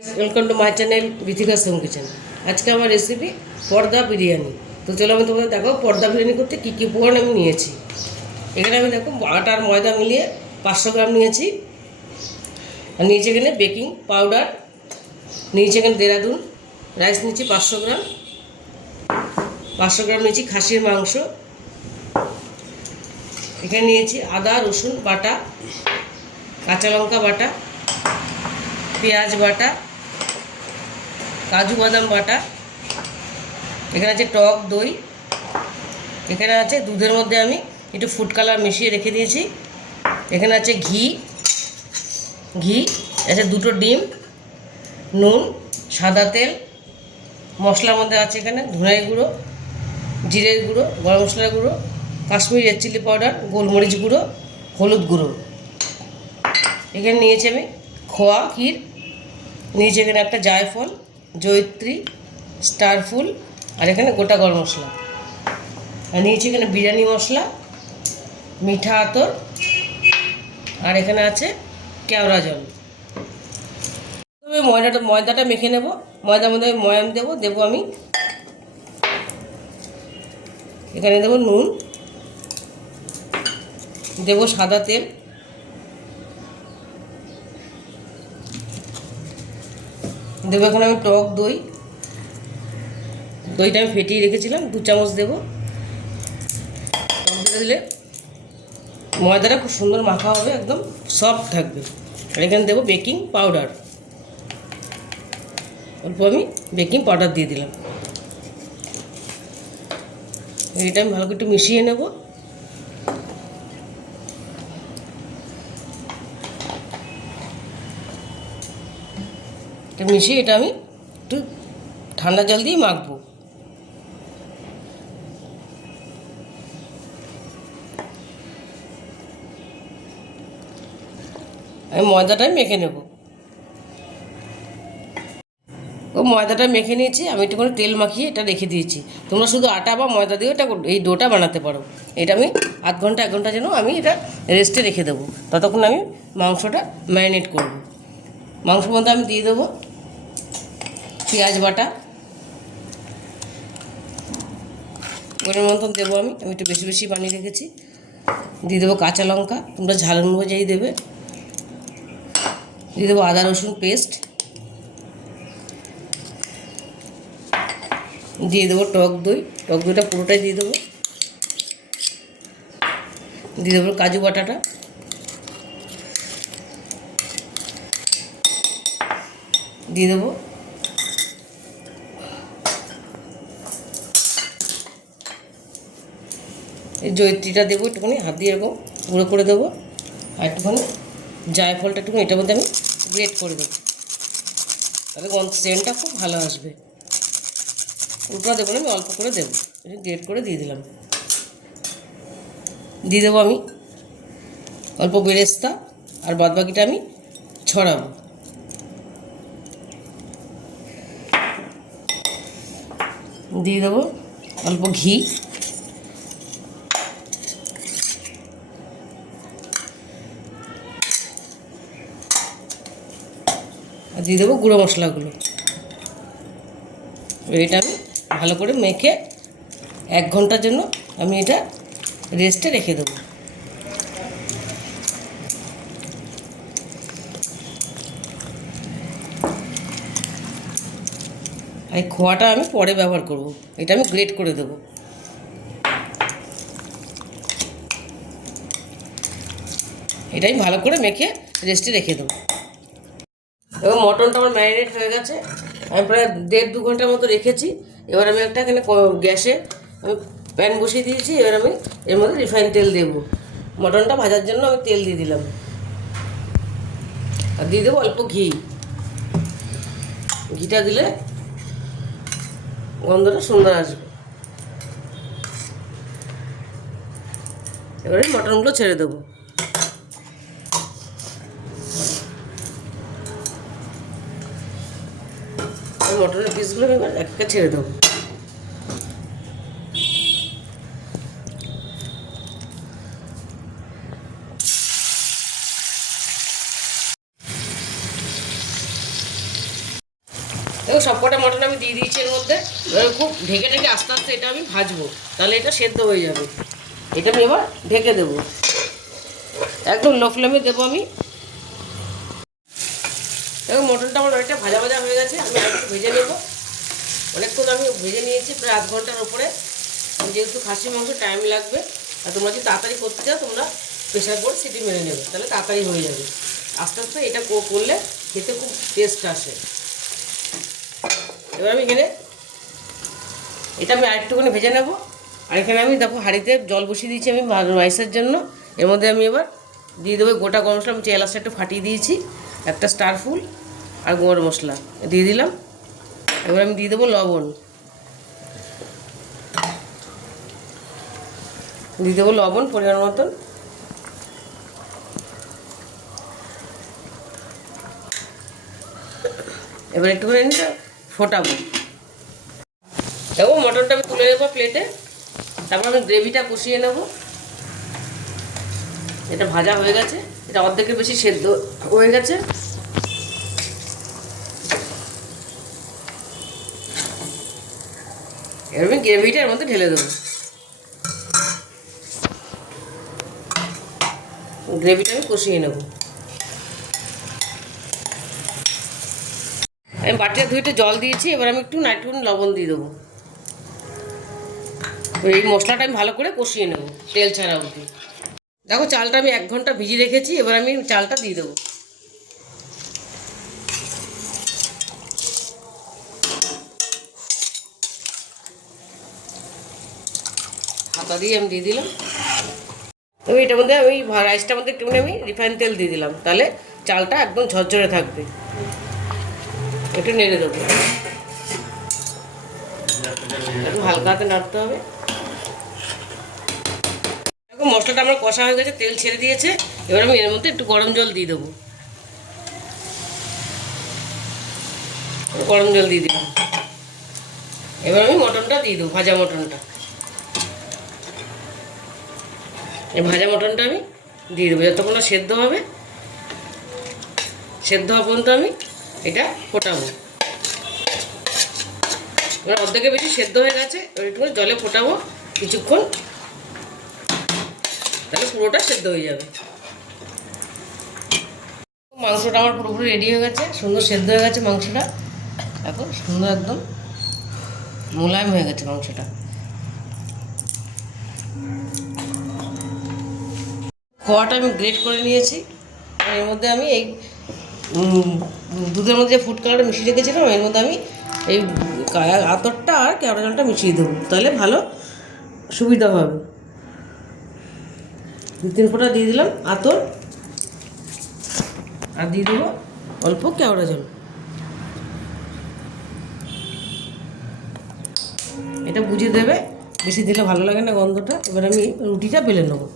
Welcome to my channel Bithika's home kitchen. আজকে আমার recipe পর্দা বিরিয়ানি। তো চলো আমি তোমাদের দেখো পর্দা বিরিয়ানি করতে কী কী উপকরণ আমি নিয়েছি। এখানে আমি দেখো আটা আর ময়দা মিলিয়ে 500 গ্রাম নিয়েছি। আর নিয়েছি এখানে বেকিং পাউডার, নিয়েছি এখানে দেরাদুন রাইস, নিয়েছি 500 গ্রাম। 500 গ্রাম নিয়েছি খাসির মাংস। এখানে নিয়েছি আদা রসুন বাটা, কাঁচা লঙ্কা বাটা, পেঁয়াজ বাটা, কাজু বাদাম বাটা। এখানে আছে টক দই। এখানে আছে দুধের মধ্যে আমি একটু ফুড কালার মিশিয়ে রেখে দিয়েছি। এখানে আছে ঘি আছে, 2টো ডিম, নুন, সাদা তেল। মশলার মধ্যে আছে এখানে ধনের গুঁড়ো, জিরের গুঁড়ো, গরম মশলার গুঁড়ো, কাশ্মীরি রেড চিলি পাউডার, গোলমরিচ গুঁড়ো, হলুদ গুঁড়ো। এখানে নিয়েছি আমি খোয়া ক্ষীর, নিয়েছি এখানে একটা জায়ফল, জয়িত্রী, স্টার ফুল, আর এখানে গোটা গরম মশলা। আর নিয়েছি এখানে বিরিয়ানি মশলা, মিঠা আতর, আর এখানে আছে কেওড়া জল। তবে ময়দাটা মেখে নেব। ময়দার মধ্যে আমি ময়াম দেবো আমি এখানে দেবো নুন, দেবো সাদা তেল, দেবো এখানে আমি টক দইটা আমি ফেটিয়ে রেখেছিলাম, 2 চামচ দেবো। টক দইটা দিলে ময়দাটা খুব সুন্দর মাখা হবে, একদম সফট থাকবে। আর এখানে দেবো বেকিং পাউডার, অল্প আমি বেকিং পাউডার দিয়ে দিলাম। এটা আমি ভালো করে একটু মিশিয়ে নেব। এটা মিশিয়ে এটা আমি একটু ঠান্ডা জল দিয়ে মাখবো। আমি ময়দাটাই মেখে নেব। ময়দাটা মেখে নিয়েছি, আমি একটুখানি তেল মাখিয়ে এটা রেখে দিয়েছি। তোমরা শুধু আটা বা ময়দা দিয়েও এটা এই ডোটা বানাতে পারো। এটা আমি আধ ঘন্টা 1 ঘন্টা যেন আমি এটা রেস্টে রেখে দেবো। ততক্ষণ আমি মাংসটা ম্যারিনেট করব। মাংসের মধ্যে আমি দিয়ে দেবো পেঁয়াজ বাটা, পরিমাণ মতন দেবো আমি একটু বেশি বেশি বানিয়ে রেখেছি। দিয়ে দেবো কাঁচা লঙ্কা, তোমরা ঝাল অনুযায়ী দেবে। দিয়ে দেবো আদা রসুন পেস্ট, দিয়ে দেবো টক দইটা পুরোটাই দিয়ে দেবো। দিয়ে দেবো কাজু বাটাটা, দিয়ে দেবো এই জয়িত্রীটা দেবো, একটুখানি হাত দিয়ে এরকম গুঁড়ো করে দেবো। আর একটুখানি জায়ফলটা একটুখানি এটার মধ্যে আমি গ্রেট করে দেবো, তাহলে সেন্টটা খুব ভালো আসবে। পুরোটা দেবো না, আমি অল্প করে দেবো, গ্রেট করে দিয়ে দিলাম। দিয়ে দেবো আমি অল্প বেরেস্তা, আর বাদবাকিটা আমি ছড়াবো। দিয়ে দেবো অল্প ঘি, আর দিয়ে দেবো গুঁড়ো মশলাগুলো। এটা আমি ভালো করে মেখে 1 ঘন্টার জন্য আমি এটা রেস্টে রেখে দেবো। আর এই খোয়াটা আমি পরে ব্যবহার করব। এটা আমি গ্রেট করে দেবো। এটাই ভালো করে মেখে রেস্টে রেখে দেবো। এবং মটনটা আমার ম্যারিনেট হয়ে গেছে, আমি প্রায় 1.5-2 ঘন্টার মতো রেখেছি। এবার আমি একটা এখানে গ্যাসে আমি প্যান বসিয়ে দিয়েছি। এবার আমি এর মধ্যে রিফাইন তেল দেবো। মটনটা ভাজার জন্য আমি তেল দিয়ে দিলাম, আর দিয়ে দেবো অল্প ঘিটা দিলে গন্ধটা সুন্দর আসবে। এবারে মটনগুলো ছেড়ে দেবো। মটনের পিসগুলো এবার একটা ছেড়ে দেবো। দেখো সবকটা মটন আমি দিয়ে দিয়েছি এর মধ্যে। এবার খুব ঢেকে ঢেকে আস্তে আস্তে এটা আমি ভাজবো, তাহলে এটা সেদ্ধ হয়ে যাবে। এটা আমি এবার ঢেকে দেবো, একদম লো ফ্লেমে দেবো আমি। দেখো মটনটা আমার অনেকটা ভাজা ভাজা হয়ে গেছে, আমি আর একটু ভেজে নেবো। অনেকক্ষণ আমি ভেজে নিয়েছি, প্রায় আধ ঘন্টার উপরে। যেহেতু খাসি মাংস টাইম লাগবে, আর তোমরা যদি তাড়াতাড়ি করতে চাও তোমরা প্রেশার করে সিটি মেরে নেবে, তাহলে তাড়াতাড়ি হয়ে যাবে। আস্তে আস্তে এটা করলে খেতে খুব টেস্ট আসে। এবার আমি এখানে এটা আমি আরেকটুখানি ভেজে নেবো। আর এখানে আমি দেখো হাঁড়িতে জল বসিয়ে দিয়েছি আমি রাইসের জন্য। এর মধ্যে আমি এবার দিয়ে দেবো গোটা গরম মশলা। আমি এলাচটা একটু ফাটিয়ে দিয়েছি, একটা স্টার ফুল আর গরম মশলা দিয়ে দিলাম। এবার আমি দিয়ে দেবো লবণ, দিয়ে দেবো লবণ পরিমাণ মতন। এবার একটুখানি ফোটাবো। দেখো মটনটা আমি তুলে নেবো প্লেটে, তারপর আমি গ্রেভিটা কষিয়ে নেব। এটা ভাজা হয়ে গেছে, এটা অর্ধেকের বেশি সেদ্ধ হয়ে গেছে। এবার আমি গ্রেভিটা এর মধ্যে ঢেলে দেবো। গ্রেভিটা আমি কষিয়ে নেব। আমি বাটিটা ধুইতে জল দিয়েছি, এবার আমি একটু নাইট্রোজেন লবণ দিয়ে দেবো। এই মশলাটা আমি ভালো করে কষিয়ে নেব তেল ছাড়া অবধি। দেখো চালটা আমি 1 ঘন্টা ভিজিয়ে রেখেছি, এবার আমি চালটা দিয়ে দেবো। হাতা দিয়ে আমি দিয়ে দিলাম। এবার এটার মধ্যে আমি রাইসটার মধ্যে একটুখানি আমি রিফাইন তেল দিয়ে দিলাম, তাহলে চালটা একদম ঝরঝরে থাকবে। একটু নেড়ে দেবো, একটু হালকা হাতে নাড়তে হবে। দেখো মশলাটা আমার কষা হয়ে গেছে, তেল ছেড়ে দিয়েছে। এবার আমি এর মধ্যে একটু গরম জল দিয়ে দেবো। গরম জল দিয়ে দিলাম। এবার আমি মটনটা দিয়ে দেবো, ভাজা মটনটা। এই ভাজা মটনটা আমি দিয়ে দেবো, যতক্ষণ না সেদ্ধ হবে। সেদ্ধ হওয়া পর্যন্ত আমি এটা ফোটাবো। এবার অর্ধেকের বেশি সেদ্ধ হয়ে গেছে, এবার একটু জলে ফোটাবো কিছুক্ষণ, তাহলে পুরোটা সেদ্ধ হয়ে যাবে। মাংসটা আমার পুরোপুরি রেডি হয়ে গেছে, সুন্দর সেদ্ধ হয়ে গেছে মাংসটা। এখন সুন্দর একদম মোলায়েম হয়ে গেছে মাংসটা। খোয়াটা আমি গ্রেট করে নিয়েছি। এর মধ্যে আমি এই দুধের মধ্যে যে ফুড কালারটা মিশিয়ে রেখেছিলাম, এর মধ্যে আমি এই আতরটা আর কেওড়া জলটা মিশিয়ে দেবো, তাহলে ভালো সুবিধা হবে। 2-3 ফোঁটা দিয়ে দিলাম আতর, আর দিয়ে দেবো অল্প কেওড়া জল। এটা বুঝিয়ে দেবে, বেশি দিলে ভালো লাগে না গন্ধটা। এবার আমি রুটিটা বেলে নেবো।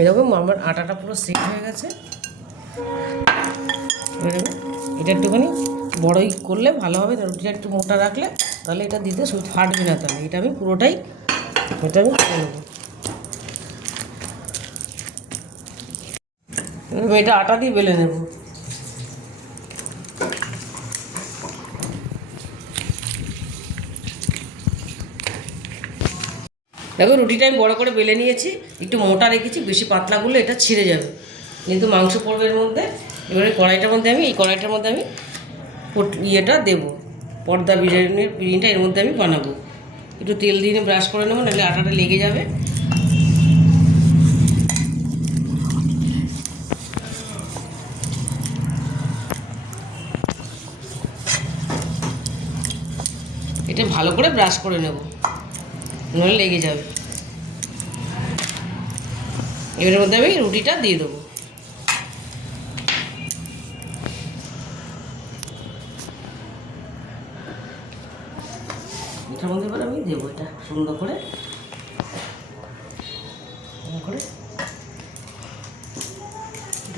এরকম আমার আটাটা পুরো সেট হয়ে গেছে। এবার এটা একটুখানি বড়ই করলে ভালো হবে, রুটিটা একটু মোটা রাখলে তাহলে এটা দিতে ফাটবে না। তাহলে এটা আমি পুরোটাই এটা আমি করে নেবো। এবার এটা আটা দিয়ে বেলে নেব। দেখো রুটিটা আমি বড়ো করে বেলে নিয়েছি, একটু মোটা রেখেছি, বেশি পাতলা করলে এটা ছিঁড়ে যাবে, কিন্তু মাংস পড়বে এর মধ্যে। এবারে কড়াইটার মধ্যে আমি ইয়েটা দেবো, পর্দা বিরিয়ানিটা এর মধ্যে আমি বানাবো। একটু তেল দিয়ে ব্রাশ করে নেবো, নাহলে আটাটা লেগে যাবে। এটা ভালো করে ব্রাশ করে নেব, নাহলে লেগে যাবে। এবারের মধ্যে আমি রুটিটা দিয়ে দেবো। এটার মধ্যে এবার আমি দেবো এটা সুন্দর করে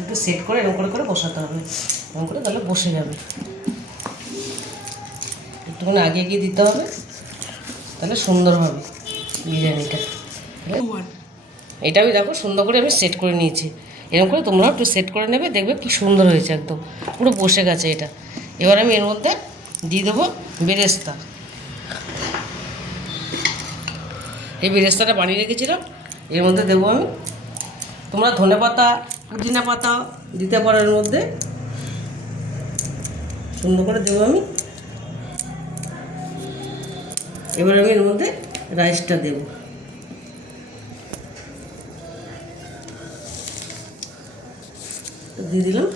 একটু সেট করে এরকম করে বসাতে হবে, এরকম করে তাহলে বসে যাবে। একটুখানি আগে গিয়ে দিতে হবে, তাহলে সুন্দর হবে বিরিয়ানিটা। এটা আমি দেখো সুন্দর করে আমি সেট করে নিয়েছি। এরকম করে তোমরাও একটু সেট করে নেবে, দেখবে কি সুন্দর হয়েছে, একদম পুরো বসে গেছে এটা। এবার আমি এর মধ্যে দিয়ে দেবো বেরেস্তা। এই বেরেস্তাটা বানিয়ে রেখেছিলাম, এর মধ্যে দেবো আমি। তোমরা ধনে পাতা, পুদিনা পাতা দিতে পারো এর মধ্যে। সুন্দর করে দেবো আমি। এবার আমি এর মধ্যে রাইসটা দেব। দিয়ে দিলাম।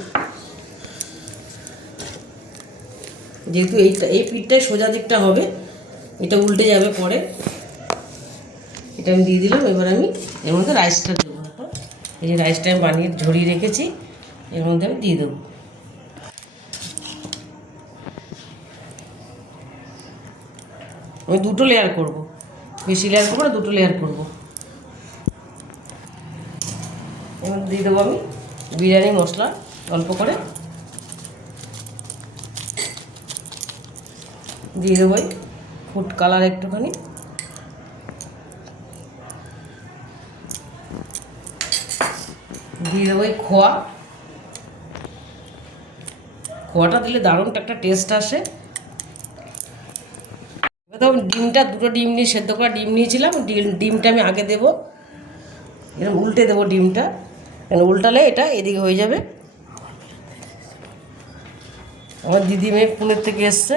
যেহেতু এই পিঠটাই সোজা দিকটা হবে, এটা উল্টে যাবে পরে। এটা আমি দিয়ে দিলাম। এবার আমি এর মধ্যে রাইসটা দেবো। এই যে রাইসটা আমি বানিয়ে ঝরিয়ে রেখেছি, এর মধ্যে আমি দিয়ে দেবো। আমি দুটো লেয়ার করব, বেশি লেয়ার করবো না, দুটো লেয়ার করব। এবার দিয়ে দেবো আমি বিরিয়ানি মশলা অল্প করে দিয়ে দেবো। ফুড কালার একটুখানি দিয়ে দেবো। খোয়াটা দিলে দারুণ একটা টেস্ট আসে। তখন ডিমটা, দুটো ডিম নিয়ে সেদ্ধ করা ডিম নিয়েছিলাম, ডিমটা আমি আগে দেবো। এরকম উল্টে দেবো ডিমটা, কেন উল্টালে এটা এদিকে হয়ে যাবে। আমার দিদি মেয়ে পুনের থেকে এসছে,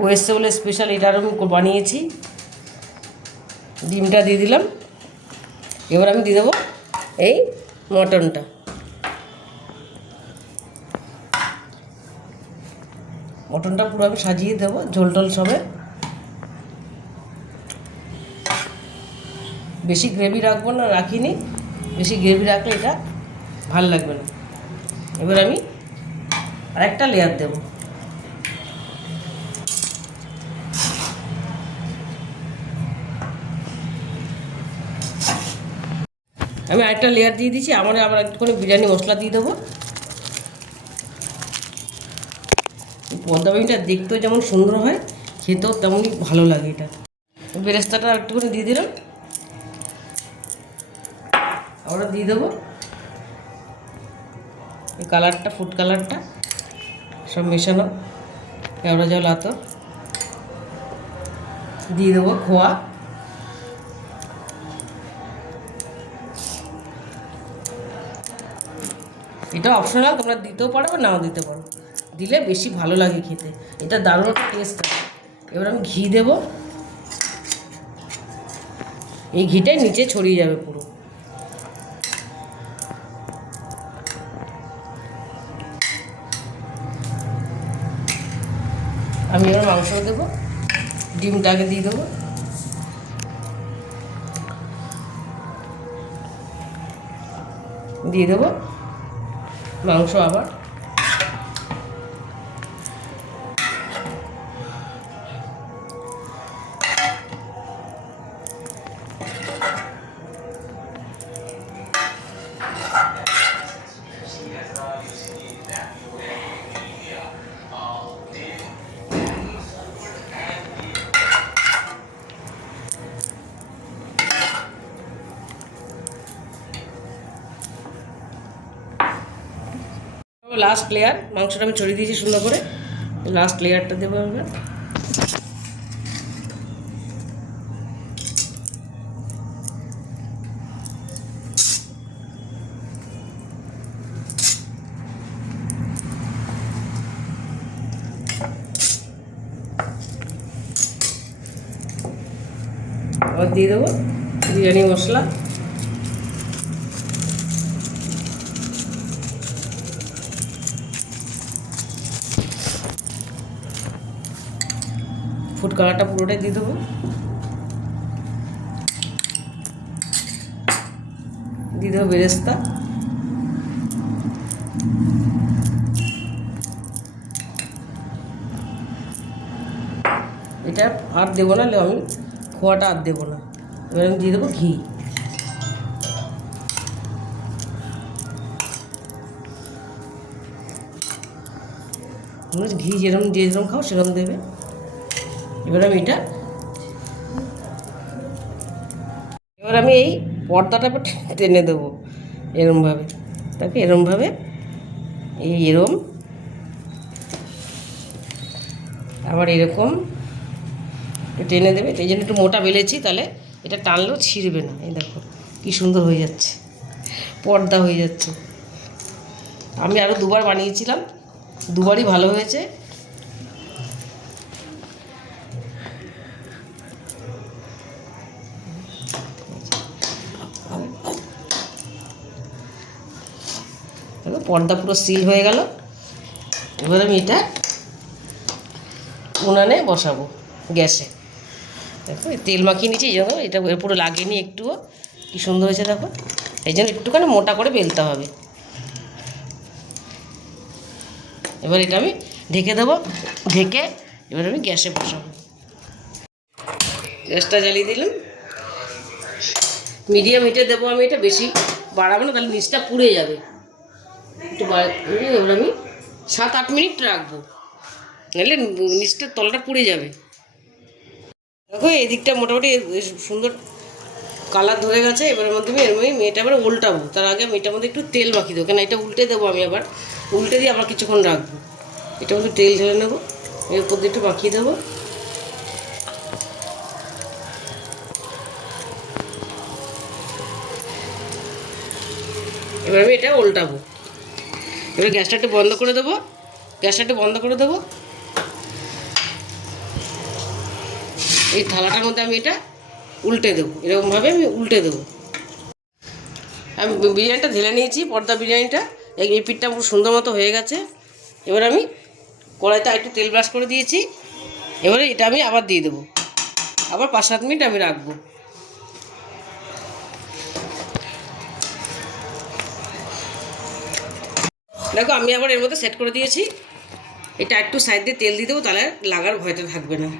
ও এসছে বলে স্পেশাল এটা আমি বানিয়েছি। ডিমটা দিয়ে দিলাম। এবার আমি দিয়ে দেবো এই মটনটা। মটনটা পুরো আমি সাজিয়ে দেবো, ঝোল টোল সবে। বেশি গ্রেভি রাখবো না, রাখিনি। বেশি গ্রেভি রাখলে এটা ভাল লাগবে না। এবার আমি আরেকটা লেয়ার দেব। আমি আরেকটা লেয়ার দিয়ে দিচ্ছি। আবার একটুখানি বিরিয়ানি মশলা দিয়ে দেবো। পদ্মা বিরিয়ানিটা দেখতেও যেমন সুন্দর হয়, খেতেও তেমনই ভালো লাগে। এটা বেরেস্তাটা একটুখানি দিয়ে দিলাম। আমরা দিয়ে দেবো এই কালারটা, ফুড কালারটা সব মেশানো, কেওড়া জল আতর দিয়ে দেবো। খোয়া, এটা অপশনাল, তোমরা দিতেও পারো বা নাও দিতে পারো। দিলে বেশি ভালো লাগে খেতে, এটা দারুণ একটা টেস্ট আছে। এবার আমি ঘি দেব। এই ঘিটাই নিচে ছড়িয়ে যাবে পুরো। আমি এবার মাংস দেবো। ডিমটাকে দিয়ে দেবো। দিয়ে দেবো মাংস আবার। লাস্ট লেয়ার, মাংসটা আমি ছড়িয়ে দিয়েছি সুন্দর করে। লাস্ট লেয়ারটা দেবো এবার। আবার দিয়ে দেবো বিরিয়ানি মশলা। ফুড কালারটা পুরোটাই দিয়ে দেবো। দিয়ে দেবো বেরেস্তা। এটা আর দেবো না, আমি খোয়াটা আর দেবো না। এবার আমি দিয়ে দেবো ঘি। ঘি যেরকম খাও সেরকম দেবে। এবার আমি এই পর্দাটা টেনে দেবো এরমভাবে। তাকে এরমভাবে আবার এরকম টেনে দেবে। এই জন্য একটু মোটা বেলেছি, তাহলে এটা টানলেও ছিঁড়বে না। এই দেখো কি সুন্দর হয়ে যাচ্ছে, পর্দা হয়ে যাচ্ছে। আমি আরও দুবার বানিয়েছিলাম, দুবারই ভালো হয়েছে। পর্দা পুরো সিল হয়ে গেল। এবার আমি এটা উনানে বসাবো গ্যাসে। দেখো তেল মাখিয়ে নিচ্ছি, এই জন্য এটা পুরো লাগেনি একটুও। কী সুন্দর হয়েছে দেখো। এই জন্য একটুখানি মোটা করে বেলতে হবে। এবার এটা আমি ঢেকে দেবো, ঢেকে এবার আমি গ্যাসে বসাবো। গ্যাসটা জ্বালিয়ে দিলাম, মিডিয়াম হিটে দেবো আমি। এটা বেশি বাড়াবো না, তাহলে নিচটা পুড়ে যাবে। একটু এবার আমি 7-8 মিনিট রাখবো, নাহলে নিচটার তলাটা পুড়ে যাবে। দেখো এই দিকটা মোটামুটি সুন্দর কালার ধরে গেছে। এবার মধ্যে আমি মেয়েটা আবার উল্টাবো। তার আগে আমি এটার মধ্যে একটু তেল মাখিয়ে দেবো, কেন এটা উল্টে দেবো আমি। আবার উল্টে দিয়ে আবার কিছুক্ষণ রাখবো। এটার মধ্যে তেল ঢেলে নেবো, এর উপর দিয়ে একটু মাখিয়ে দেবো। এবার আমি এটা উল্টাবো। এবার গ্যাসটা একটু বন্ধ করে দেবো, গ্যাসটা একটু বন্ধ করে দেবো। এই থালাটার মধ্যে আমি এটা উল্টে দেবো, এরকমভাবে আমি উল্টে দেবো। আমি বিরিয়ানিটা ঢেলে নিয়েছি, পর্দা বিরিয়ানিটা। এই পিঠটা খুব সুন্দর মতো হয়ে গেছে। এবার আমি কড়াইতে একটু তেল ব্রাশ করে দিয়েছি। এবারে এটা আমি আবার দিয়ে দেবো, আবার 5-7 মিনিট আমি রাখবো। দেখো আমি আবার এর মধ্যে সেট করে দিয়েছি। এটা একটু সাইড দিয়ে তেল দিয়ে দেবো, তাহলে লাগার ভয়টা থাকবে না।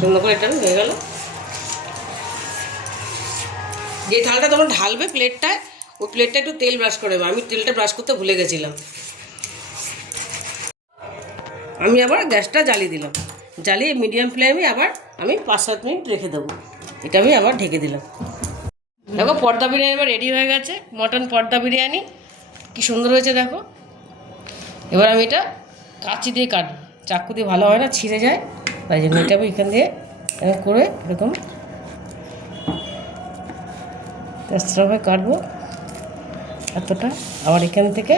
সুন্দর করে এটা হয়ে গেল। যে থালটা তোমরা ঢালবে প্লেটটায়, ওই প্লেটটা একটু তেল ব্রাশ করে দেবে। আমি তেলটা ব্রাশ করতে ভুলে গেছিলাম। আমি আবার গ্যাসটা জ্বালিয়ে দিলাম, জ্বালিয়ে মিডিয়াম ফ্লেমে আবার আমি 5-7 মিনিট রেখে দেবো। এটা আমি আবার ঢেকে দিলাম। দেখো পর্দা বিরিয়ানি এবার রেডি হয়ে গেছে। মটন পর্দা বিরিয়ানি কি সুন্দর হয়েছে দেখো। এবার আমি এটা কাঁচি দিয়ে কাটবো, চাকু দিয়ে ভালো হয় না, ছিঁড়ে যায়। তাই জন্য এটা আমি এখান দিয়ে এরকম করে এরকম তেসরাভাবে কাটবো এতটা। আবার এখান থেকে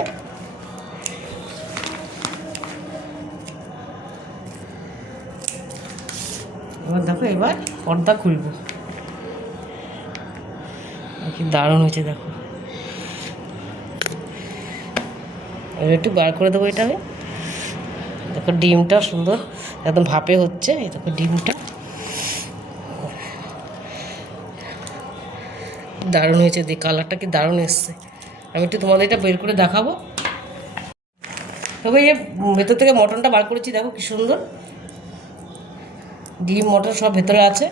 এবার দেখো এবার পর্দা খুলবো। কি দারুণ হয়েছে দেখো। এবার একটু বার করে দেবো এটা আমি। দেখো ডিমটা সুন্দর একদম ভাপে হচ্ছে। এই দেখো ডিমটা দারুণ হয়েছে, দেখ কালারটা কি দারুণ এসছে। আমি একটু তোমাদের এটা বের করে দেখাবো। তবে এই ভেতর থেকে মটনটা বার করেছি, দেখো কি সুন্দর। ডিম মটন সব ভেতরে আছে।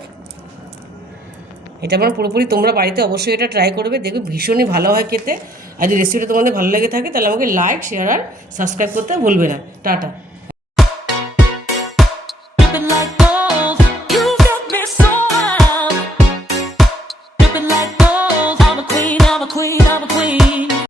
এটা আমার পুরোপুরি তোমরা বাড়িতে অবশ্যই এটা ট্রাই করবে, দেখবে ভীষণই ভালো হয় খেতে। আর যদি রেসিপিটা তোমাদের ভালো লেগে থাকে তাহলে আমাকে লাইক, শেয়ার আর সাবস্ক্রাইব করতে ভুলবে না। টাটা।